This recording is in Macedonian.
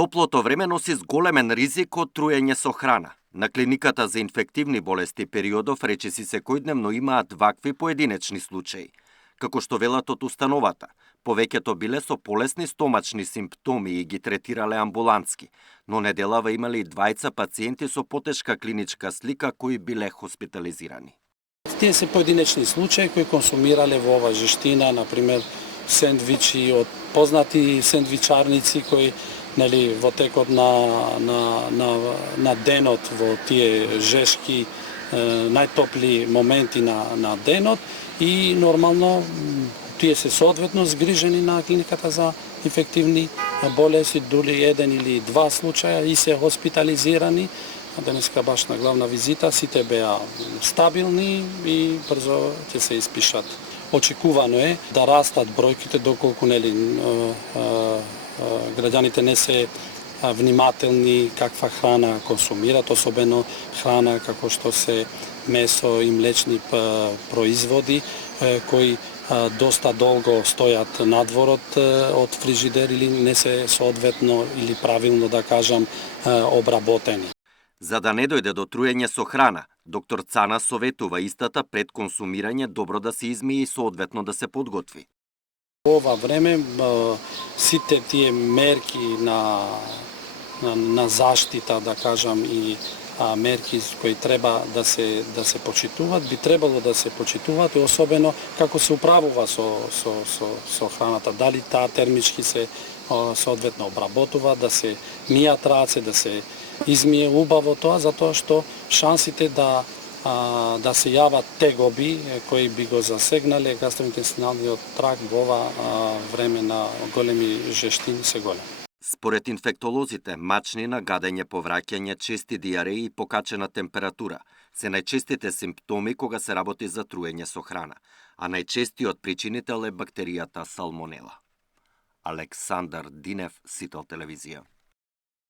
Топлото време носи зголемен ризик од труење со храна. На клиниката за инфективни болести периодов речиси секојдневно имаат вакви поединечни случаи. Како што велат од установата, повеќето биле со полесни стомачни симптоми и ги третирале амбулантски, но неделава имале и двајца пациенти со потешка клиничка слика кои биле хоспитализирани. Тие се поединечни случаи кои консумирале во ова жештина, например, сендвичи од познати сендвичарници кои во текот на денот, во тие жешки најтопли моменти на денот и нормално тие се соодветно згрижени на клиниката за инфективни болести, дули еден или два случаја и се хоспитализирани. Денеска баш на главна визита сите беа стабилни и брзо ќе се испишат. Очекувано е да растат бројките доколку граѓаните не се внимателни каква храна консумират, особено храна како што се месо и млечни производи кои доста долго стојат надворот од фрижидер или не се соодветно или правилно да кажам обработени. За да не дојде до труење со храна, доктор Цана советува истата пред консумирање добро да се измие и соодветно да се подготви. Во ова време сите тие мерки на заштита, да кажам, и мерки кои треба да се почитуваат, би требало да се почитуваат, и особено како се управува со храната, дали таа термички се соодветно обработува, да се мијат раце, да се измие убаво тоа, затоа што шансите да се јават тегоби кои би го засегнале гастроинтестиналниот тракт во ова време на големи жештини се големи. Според инфектолозите, мачнина, гадење, повраќање, чести диареи и покачена температура се најчестите симптоми кога се работи за труење со храна, а најчестиот причинител е бактеријата Салмонела. Александар Динев, Сител телевизија.